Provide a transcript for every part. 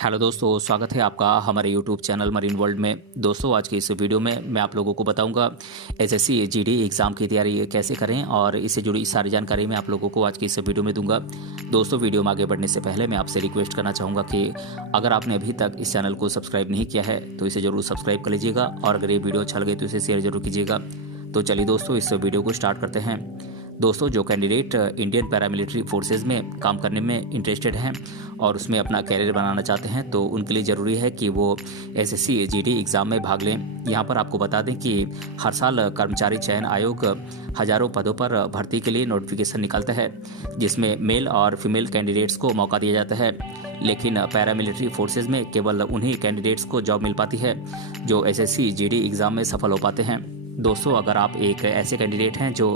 Hello दोस्तों, स्वागत है आपका हमारे यूट्यूब चैनल मरीन वर्ल्ड में। दोस्तों, आज की इस वीडियो में मैं आप लोगों को बताऊंगा एसएससी जीडी एग्ज़ाम की तैयारी कैसे करें और इससे जुड़ी सारी जानकारी मैं आप लोगों को आज की इस वीडियो में दूंगा। दोस्तों, वीडियो में आगे बढ़ने से पहले मैं आपसे रिक्वेस्ट करना चाहूँगा कि अगर आपने अभी तक इस चैनल को सब्सक्राइब नहीं किया है तो इसे ज़रूर सब्सक्राइब कर लीजिएगा और अगर ये वीडियो अच्छा लगे तो इसे शेयर जरूर कीजिएगा। तो चलिए दोस्तों, इस वीडियो को स्टार्ट करते हैं। दोस्तों, जो कैंडिडेट इंडियन पैरामिलिट्री फोर्सेज में काम करने में इंटरेस्टेड हैं और उसमें अपना कैरियर बनाना चाहते हैं तो उनके लिए ज़रूरी है कि वो एसएससी जीडी एग्ज़ाम में भाग लें। यहाँ पर आपको बता दें कि हर साल कर्मचारी चयन आयोग हज़ारों पदों पर भर्ती के लिए नोटिफिकेशन निकालता है जिसमें मेल और फीमेल कैंडिडेट्स को मौका दिया जाता है, लेकिन पैरामिलिट्री फोर्सेज में केवल उन्हीं कैंडिडेट्स को जॉब मिल पाती है जो एसएससी जीडी एग्ज़ाम में सफल हो पाते हैं। दोस्तों, अगर आप एक ऐसे कैंडिडेट हैं जो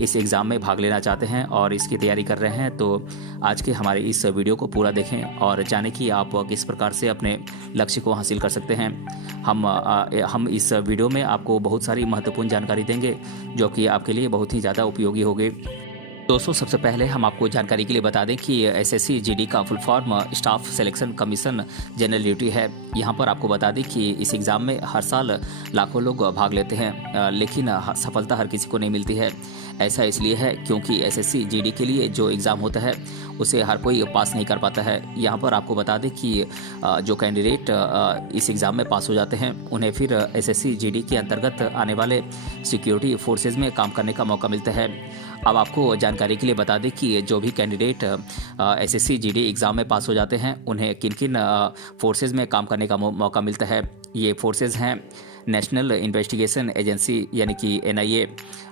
इस एग्ज़ाम में भाग लेना चाहते हैं और इसकी तैयारी कर रहे हैं तो आज के हमारे इस वीडियो को पूरा देखें और जानें कि आप किस प्रकार से अपने लक्ष्य को हासिल कर सकते हैं। हम इस वीडियो में आपको बहुत सारी महत्वपूर्ण जानकारी देंगे जो कि आपके लिए बहुत ही ज़्यादा उपयोगी होगी। दोस्तों, सबसे पहले हम आपको जानकारी के लिए बता दें कि एसएससी जीडी का full form staff selection commission general duty है। यहाँ पर आपको बता दें कि इस एग्ज़ाम में हर साल लाखों लोग भाग लेते हैं, लेकिन सफलता हर किसी को नहीं मिलती है। ऐसा इसलिए है क्योंकि एसएससी जीडी के लिए जो एग्ज़ाम होता है उसे हर कोई पास नहीं कर पाता है। यहाँ पर आपको बता दें कि जो कैंडिडेट इस एग्ज़ाम में पास हो जाते हैं उन्हें फिर एसएससी जीडी के अंतर्गत आने वाले सिक्योरिटी फोर्सेज में काम करने का मौका मिलता है। अब आपको जानकारी के लिए बता दें कि जो भी कैंडिडेट एसएससी जीडी एग्ज़ाम में पास हो जाते हैं उन्हें किन किन फोर्सेज में काम करने का मौका मिलता है। ये फोर्सेज हैं नेशनल इन्वेस्टिगेशन एजेंसी यानी कि एनआईए,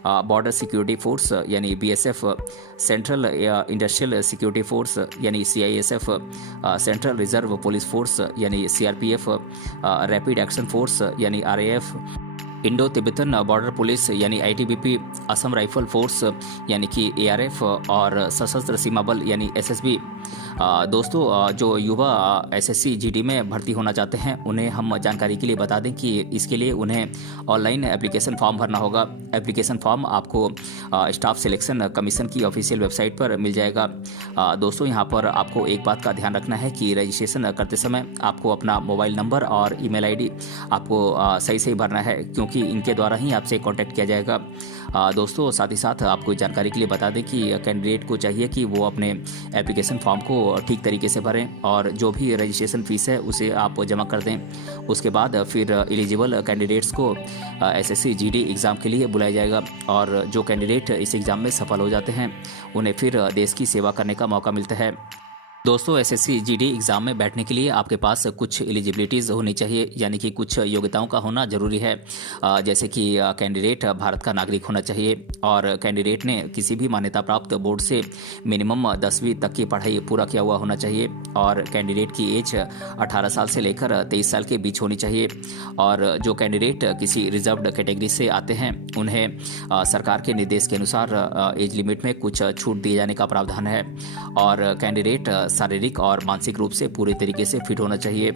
बॉर्डर सिक्योरिटी फोर्स यानी BSF, central industrial security force यानी CISF, central reserve police force यानी सीआरपीएफ, रैपिड एक्शन फोर्स यानी RAF, Indo Tibetan border police यानी आईटीबीपी, असम राइफल फोर्स यानी कि एआरएफ और सशस्त्र सीमा बल यानी एसएसबी। दोस्तों, जो युवा एसएससी जीडी में भर्ती होना चाहते हैं उन्हें हम जानकारी के लिए बता दें कि इसके लिए उन्हें ऑनलाइन एप्लीकेशन फॉर्म भरना होगा। एप्लीकेशन फॉर्म आपको स्टाफ सिलेक्शन कमीशन की ऑफिशियल वेबसाइट पर मिल जाएगा। दोस्तों, यहाँ पर आपको एक बात का ध्यान रखना है कि रजिस्ट्रेशन करते समय आपको अपना मोबाइल नंबर और ईमेल आईडी आपको सही सही भरना है क्योंकि इनके द्वारा ही आपसे कांटेक्ट किया जाएगा। दोस्तों, साथ ही साथ आपको जानकारी के लिए बता दें कि कैंडिडेट को चाहिए कि वो अपने एप्लीकेशन फॉर्म को ठीक तरीके से भरें और जो भी रजिस्ट्रेशन फ़ीस है उसे आप जमा कर दें। उसके बाद फिर एलिजिबल कैंडिडेट्स को एसएससी जीडी एग्ज़ाम के लिए बुलाया जाएगा और जो कैंडिडेट इस एग्ज़ाम में सफल हो जाते हैं उन्हें फिर देश की सेवा करने का मौका मिलता है। दोस्तों, एसएससी जीडी एग्ज़ाम में बैठने के लिए आपके पास कुछ एलिजिबिलिटीज़ होनी चाहिए यानी कि कुछ योग्यताओं का होना जरूरी है। जैसे कि कैंडिडेट भारत का नागरिक होना चाहिए और कैंडिडेट ने किसी भी मान्यता प्राप्त बोर्ड से मिनिमम 10वीं तक की पढ़ाई पूरा किया हुआ होना चाहिए और कैंडिडेट की एज 18 साल से लेकर 23 साल के बीच होनी चाहिए। और जो कैंडिडेट किसी रिजर्व्ड कैटेगरी से आते हैं उन्हें सरकार के निर्देश के अनुसार एज लिमिट में कुछ छूट दिए जाने का प्रावधान है और कैंडिडेट शारीरिक और मानसिक रूप से पूरे तरीके से फिट होना चाहिए।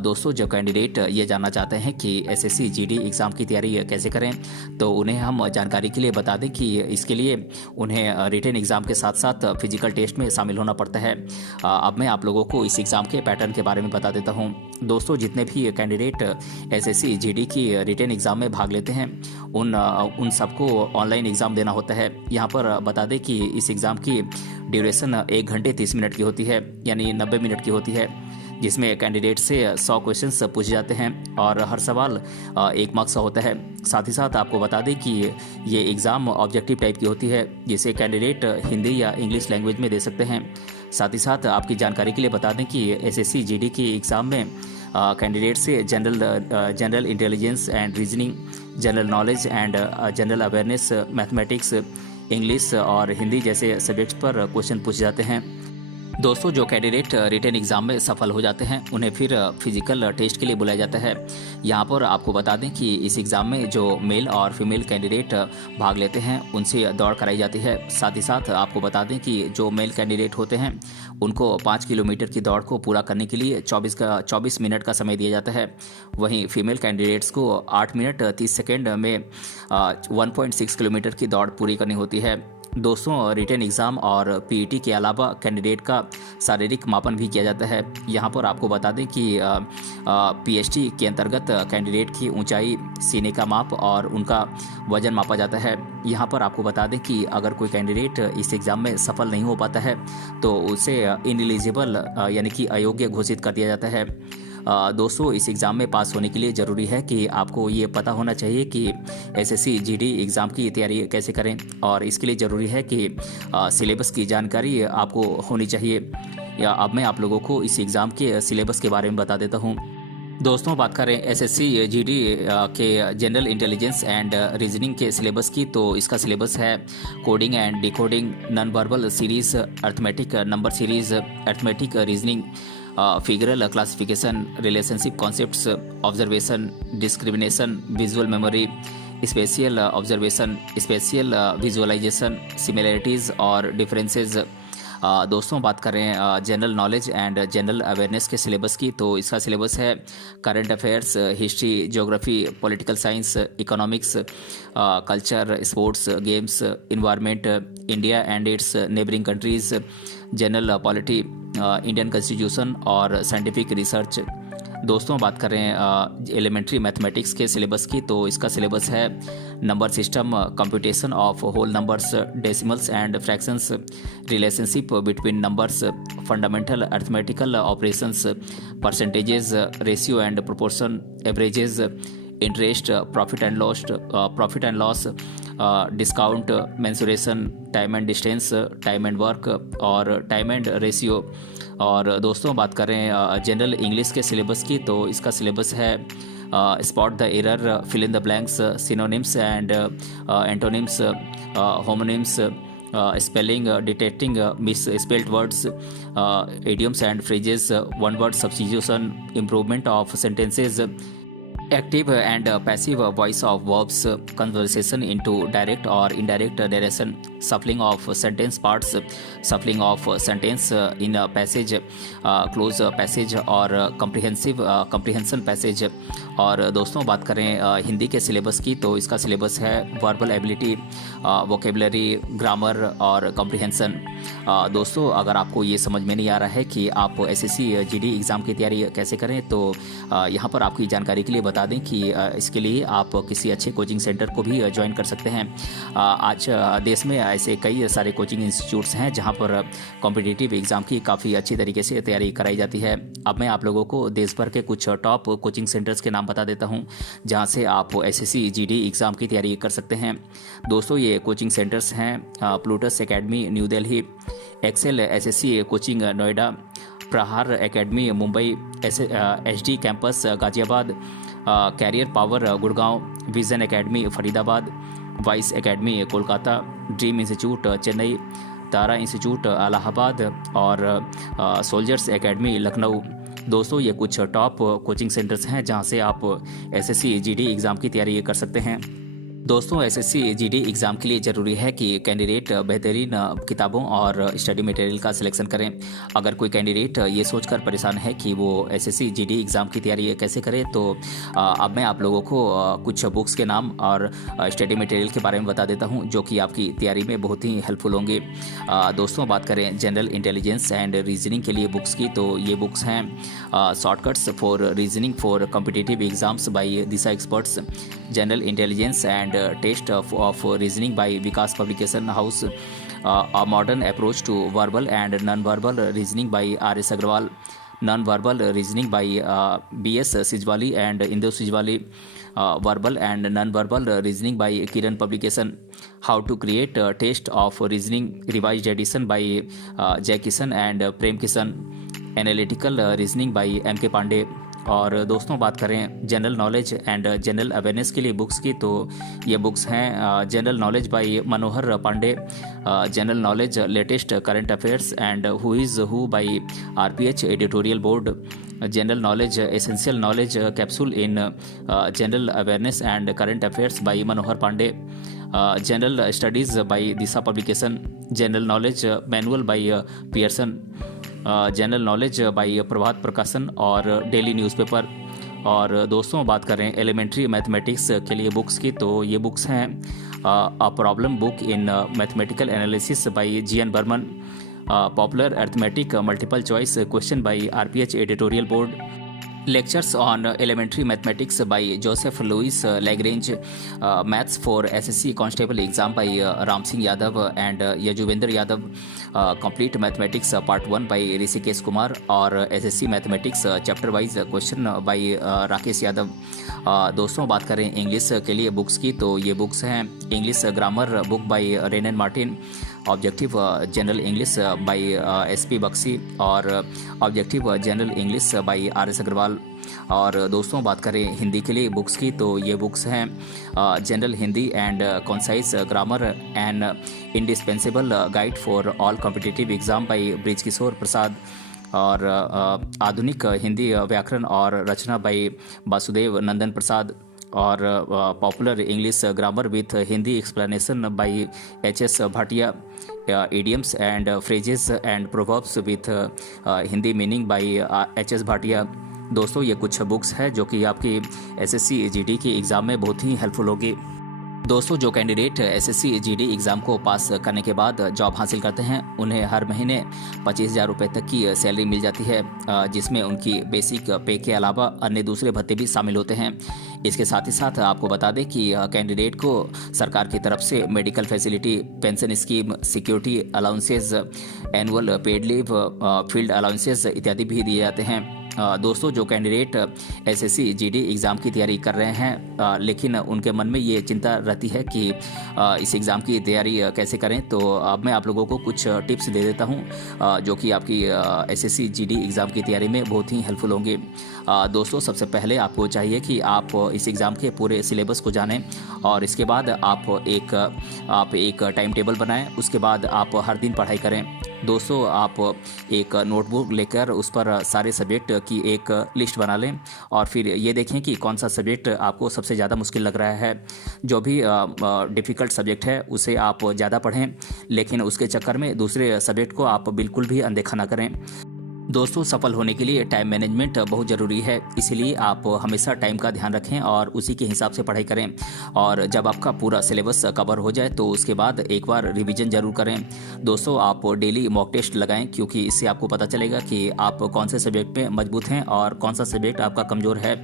दोस्तों, जब कैंडिडेट ये जानना चाहते हैं कि एसएससी जीडी एग्ज़ाम की तैयारी कैसे करें तो उन्हें हम जानकारी के लिए बता दें कि इसके लिए उन्हें रिटन एग्ज़ाम के साथ साथ फिजिकल टेस्ट में शामिल होना पड़ता है। अब मैं आप लोगों को इस एग्ज़ाम के पैटर्न के बारे में बता देता हूँ। दोस्तों, जितने भी कैंडिडेट एसएससी जीडी की रिटन एग्ज़ाम में भाग लेते हैं उन सबको ऑनलाइन एग्ज़ाम देना होता है। यहाँ पर बता दें कि इस एग्ज़ाम की ड्यूरेशन 1 घंटे 30 मिनट की होती है यानी 90 मिनट की होती है जिसमें कैंडिडेट से 100 क्वेश्चंस पूछे जाते हैं और हर सवाल 1 मार्क्स का होता है। साथ ही साथ आपको बता दें कि ये एग्ज़ाम ऑब्जेक्टिव टाइप की होती है जिसे कैंडिडेट हिंदी या इंग्लिश लैंग्वेज में दे सकते हैं। साथ ही साथ आपकी जानकारी के लिए बता दें कि एसएससी जीडी की एग्ज़ाम में कैंडिडेट से general intelligence and reasoning, general knowledge and general awareness, mathematics, English और हिंदी जैसे सब्जेक्ट्स पर क्वेश्चन पूछे जाते हैं। दोस्तों, जो कैंडिडेट रिटन एग्ज़ाम में सफल हो जाते हैं उन्हें फिर फिजिकल टेस्ट के लिए बुलाया जाता है। यहाँ पर आपको बता दें कि इस एग्ज़ाम में जो मेल और फीमेल कैंडिडेट भाग लेते हैं उनसे दौड़ कराई जाती है। साथ ही साथ आपको बता दें कि जो मेल कैंडिडेट होते हैं उनको 5 किलोमीटर की दौड़ को पूरा करने के लिए 24 मिनट का समय दिया जाता है। वहीं फीमेल कैंडिडेट्स को 8 मिनट 30 सेकेंड में 1.6 किलोमीटर की दौड़ पूरी करनी होती है। दोस्तों रिटन एग्ज़ाम और पीईटी के अलावा कैंडिडेट का शारीरिक मापन भी किया जाता है। यहाँ पर आपको बता दें कि पीएचडी के अंतर्गत कैंडिडेट की ऊंचाई, सीने का माप और उनका वजन मापा जाता है। यहाँ पर आपको बता दें कि अगर कोई कैंडिडेट इस एग्ज़ाम में सफल नहीं हो पाता है तो उसे इनएलिजिबल यानी कि अयोग्य घोषित कर दिया जाता है। दोस्तों इस एग्ज़ाम में पास होने के लिए ज़रूरी है कि आपको ये पता होना चाहिए कि एसएससी जीडी एग्ज़ाम की तैयारी कैसे करें, और इसके लिए ज़रूरी है कि सिलेबस की जानकारी आपको होनी चाहिए। या अब मैं आप लोगों को इस एग्ज़ाम के सिलेबस के बारे में बता देता हूँ। दोस्तों बात करें एसएससी जीडी के जनरल इंटेलिजेंस एंड रीजनिंग के सिलेबस की, तो इसका सिलेबस है coding and decoding, non verbal series, arithmetic number series, arithmetic reasoning, figural classification, relationship concepts, observation, discrimination, visual memory, spatial observation, spatial visualization, similarities और differences. दोस्तों बात करें general knowledge and general awareness के syllabus की, तो इसका syllabus है current affairs, history, geography, political science, economics, culture, sports, games, environment, India and it's neighbouring countries, general polity, Indian constitution और साइंटिफिक रिसर्च। दोस्तों बात करें एलिमेंट्री मैथमेटिक्स के सिलेबस की, तो इसका सिलेबस है number system, computation of whole numbers, decimals and fractions, relationship between numbers, fundamental arithmetical operations, percentages, ratio and proportion, averages, interest, profit and loss, discount, mensuration, time and distance, time and work और time and ratio. और दोस्तों बात करें general English के syllabus की, तो इसका syllabus है spot the error, fill in the blanks, synonyms and antonyms, homonyms, spelling, detecting misspelled words, idioms and phrases, one word substitution, improvement of sentences, active and passive voice of verbs, conversation into direct और indirect narration, shuffling of sentence parts, shuffling of sentence in passage, cloze passage और comprehension passage. और दोस्तों बात करें हिंदी के syllabus की, तो इसका सिलेबस है वर्बल एबिलिटी, वोकेबलरी, ग्रामर और कम्प्रिहेंशन। दोस्तों अगर आपको ये समझ में नहीं आ रहा है कि आप एसएससी जीडी एग्ज़ाम की तैयारी कैसे करें, तो यहाँ पर आपकी जानकारी के लिए बता दें कि इसके लिए आप किसी अच्छे कोचिंग सेंटर को भी ज्वाइन कर सकते हैं। आज देश में ऐसे कई सारे कोचिंग इंस्टीट्यूट्स हैं जहां पर कॉम्पिटिटिव एग्ज़ाम की काफ़ी अच्छी तरीके से तैयारी कराई जाती है। अब मैं आप लोगों को देश भर के कुछ टॉप कोचिंग सेंटर्स के नाम बता देता हूं जहां से आप एसएससी जीडी एग्ज़ाम की तैयारी कर सकते हैं। दोस्तों ये कोचिंग सेंटर्स हैं Plutus academy new Delhi, excel SSC coaching Noida, Prahar academy Mumbai, HD campus Ghaziabad, career power Gurgaon, vision academy Faridabad, vice academy Kolkata, dream institute Chennai, Tara institute Allahabad और सोल्जर्स एकेडमी लखनऊ। दोस्तों ये कुछ टॉप कोचिंग सेंटर्स हैं जहां से आप एसएससी जीडी एग्ज़ाम की तैयारी कर सकते हैं। दोस्तों एसएससी जीडी एग्ज़ाम के लिए ज़रूरी है कि कैंडिडेट बेहतरीन किताबों और स्टडी मटेरियल का सिलेक्शन करें। अगर कोई कैंडिडेट ये सोचकर परेशान है कि वो एसएससी जीडी एग्ज़ाम की तैयारी कैसे करे, तो अब मैं आप लोगों को कुछ बुक्स के नाम और स्टडी मटेरियल के बारे में बता देता हूं जो कि आपकी तैयारी में बहुत ही हेल्पफुल होंगे। दोस्तों बात करें जनरल इंटेलिजेंस एंड रीजनिंग के लिए बुक्स की, तो ये बुक्स हैं shortcuts for reasoning for competitive exams by Disha experts, general intelligence and test of reasoning by Vikas Publication House, a modern approach to verbal and non-verbal reasoning by R.S. Agrawal, non-verbal reasoning by B.S. Sijwali and Indo Sijwali, verbal and non-verbal reasoning by Kiran Publication, how to create a taste of reasoning revised edition by Jay Kishan and Prem Kishan, analytical reasoning by M.K. Pandey। और दोस्तों बात करें general knowledge and general awareness के लिए books की, तो ये books हैं general knowledge by Manohar Pandey, general knowledge latest current affairs and who is who by RPH editorial board, general knowledge essential knowledge capsule in general awareness and current affairs by Manohar Pandey, general studies by Disha publication, general knowledge manual by Pearson, general knowledge by Prabhat Prakashan और daily newspaper. और दोस्तों बात करें elementary mathematics के लिए books की, तो ये बुक्स हैं a problem book in mathematical analysis by G.N. Burman, popular arithmetic multiple choice question by RPH editorial board, lectures on elementary mathematics by Joseph Louis Lagrange, maths for SSC constable exam by Ram Singh Yadav and Yajuvendra Yadav, complete mathematics part 1 by Rishikesh Kumar और SSC mathematics chapter wise question by Rakesh Yadav. दोस्तों बात करें English के लिए books की, तो ये books हैं English grammar book by Wren and Martin, objective general English by SP Bakshi और objective general English by RS Agarwal. और दोस्तों बात करें हिंदी के लिए बुक्स की, तो ये बुक्स हैं general Hindi and concise grammar and indispensable guide for all competitive exam by Brijkishore Prasad और आधुनिक हिंदी व्याकरण और रचना बाय वासुदेव नंदन प्रसाद और popular English grammar with Hindi explanation by HS Bhatia, idioms and phrases and proverbs with Hindi meaning by HS Bhatia. दोस्तों ये कुछ बुक्स है जो कि आपकी SSC GD के एग्ज़ाम में बहुत ही हेल्पफुल होगी। दोस्तों जो कैंडिडेट SSC GD एग्ज़ाम को पास करने के बाद जॉब हासिल करते हैं उन्हें हर महीने 25,000 रुपये तक की सैलरी मिल जाती है, जिसमें उनकी बेसिक पे के अलावा अन्य दूसरे भत्ते भी शामिल होते हैं। इसके साथ ही साथ आपको बता दें कि कैंडिडेट को सरकार की तरफ से medical facility, pension scheme, security allowances, annual paid leave, field allowances इत्यादि भी दिए जाते हैं। दोस्तों जो कैंडिडेट SSC GD एग्ज़ाम की तैयारी कर रहे हैं लेकिन उनके मन में ये चिंता रहती है कि इस एग्ज़ाम की तैयारी कैसे करें, तो अब मैं आप लोगों को कुछ टिप्स दे देता हूं जो कि आपकी SSC GD एग्ज़ाम की तैयारी में बहुत ही हेल्पफुल होंगे। दोस्तों सबसे पहले आपको चाहिए कि आप इस एग्ज़ाम के पूरे सिलेबस को जानें और इसके बाद आप एक टाइम टेबल बनाएं, उसके बाद आप हर दिन पढ़ाई करें। दोस्तों आप एक नोटबुक लेकर उस पर सारे सब्जेक्ट की एक लिस्ट बना लें और फिर ये देखें कि कौन सा सब्जेक्ट आपको सबसे ज़्यादा मुश्किल लग रहा है। जो भी डिफ़िकल्ट सब्जेक्ट है उसे आप ज़्यादा पढ़ें, लेकिन उसके चक्कर में दूसरे सब्जेक्ट को आप बिल्कुल भी अनदेखा ना करें। दोस्तों सफल होने के लिए टाइम मैनेजमेंट बहुत ज़रूरी है, इसीलिए आप हमेशा टाइम का ध्यान रखें और उसी के हिसाब से पढ़ाई करें। और जब आपका पूरा सिलेबस कवर हो जाए तो उसके बाद एक बार रिवीजन जरूर करें। दोस्तों आप डेली मॉक टेस्ट लगाएं, क्योंकि इससे आपको पता चलेगा कि आप कौन से सब्जेक्ट में मजबूत हैं और कौन सा सब्जेक्ट आपका कमज़ोर है।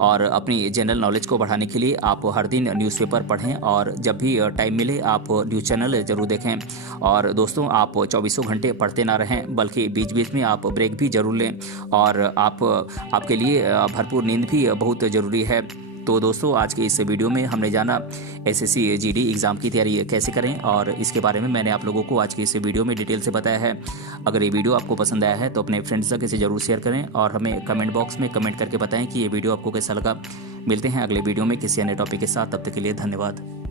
और अपनी जनरल नॉलेज को बढ़ाने के लिए आप हर दिन न्यूज़पेपर पढ़ें और जब भी टाइम मिले आप न्यूज़ चैनल ज़रूर देखें। और दोस्तों आप 24 घंटे पढ़ते ना रहें, बल्कि बीच बीच में आप ब्रेक भी जरूर लें और आपके लिए भरपूर नींद भी बहुत ज़रूरी है। तो दोस्तों आज के इस वीडियो में हमने जाना SSC GD एग्ज़ाम की तैयारी कैसे करें और इसके बारे में मैंने आप लोगों को आज के इस वीडियो में डिटेल से बताया है। अगर ये वीडियो आपको पसंद आया है तो अपने फ्रेंड्स तक इसे ज़रूर शेयर करें और हमें कमेंट बॉक्स में कमेंट करके बताएं कि ये वीडियो आपको कैसा लगा। मिलते हैं अगले वीडियो में किसी अन्य टॉपिक के साथ, तब तक के लिए धन्यवाद।